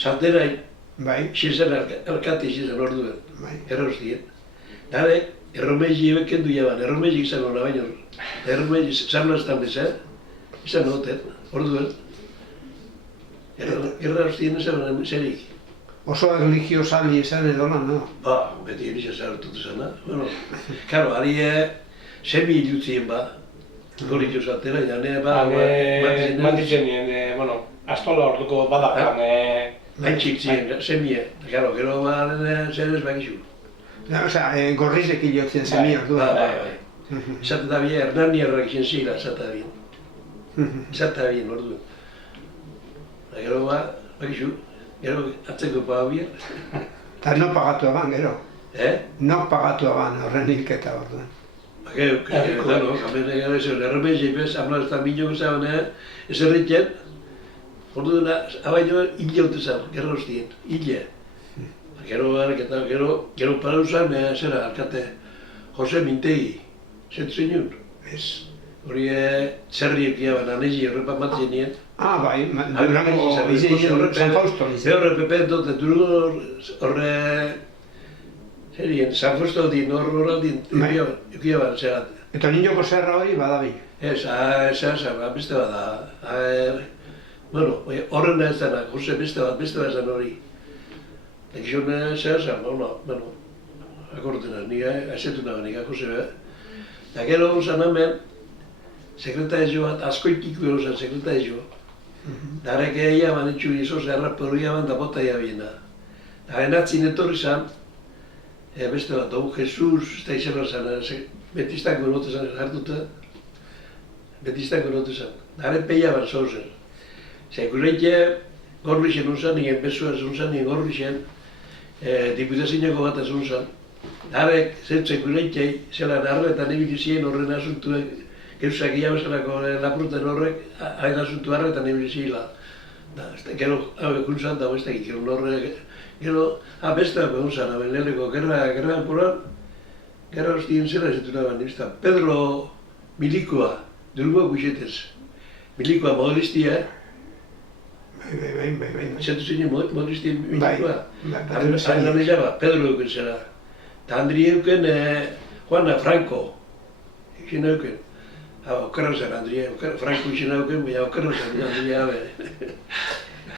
Salterain, Bai. xizan alkate xizan orduen, Bai. errostien. Dabe, erromezi ebeken du jaban, erromezi izan hona baino. Erromezi zarlastan bezan, izan noten, orduen. Errostien ezan zerik. Oso erligiosali esan edo lan, no? Ba, beti eriza zartutu zena. Bueno, karo, ari semi ilutzien ba. Goritxo saltera, jane ba, Matitzen nien, bueno, astola orduko badakan, Haintxik ziren, semie. Karo, gero ba, zer ez bakizu. Osea, gorrizek hilotzen zemia, du. Bai. Esate da bie, Hernaniarrak izan zira, esate da bien. Esate da bien, orduen. Gero ba, bakizu, gero atzeko pa bien. Eta no pagatu eban, gero. No pagatu eban horren hilketa orduan. Gero, jamen erromezi bez, amla ez da minoko zaban, ez erritzen. Orduan, abaino hile hote zan, gerra hostien, hile. Gero parau zan, zera, alkate, Jose Mintegi, zentu zinun. Ez. Hori txerriek jaban, anezi horrepa matzen nien. Bai, Durango, San Fausto. Horre Pepe dote, horre... Zerien, San Fausto din, horraldin, eukiaban, zerat. Eta niñoko zerra hori badabi. Ez, beste bada. Bueno, horren ez dena, Jose, beste bat zen hori. Ekizun zehazan, bueno, akordena, niga, aizetu nago niga, Jose, eta gero zan hemen, sekretarizo bat, askoitik gero zen sekretarizo. Darek egia manitxu izoz, erraperoia ban da bota jabiena. Eta enatzin etorri zan, beste bat, Don Jesus, eta izan zan, betistako erote zan, hartuta, betistako erote zan. Dare peia ban zauzen. Sekuleite, gorrixen unzan, nien besua zunzan, nien gorrixen, diputazinako bat zunzan. Darek, sekuleitei, zelan arretan ebilizien horren asuntuek, geuzak iabezelako lapurten horrek, hain asuntu arretan ebilizila. Gero, hau ekuntzan dago ez da gero horrek, gero, beste dago egunzan, leheneko gerran puran, gerra hostien zera ezetu nagoan, nibizta, Pedro Milikoa, Durgoa guxetez. Milikoa modelistia, Bai. Zentu zinen modistien Milikoa. Bai. Hain jaba, Pedro euken zera. Eta Andri euken Juana Franco, izin euken. Okerra zen Andri, Franco izin euken, baina okerra zen Andri,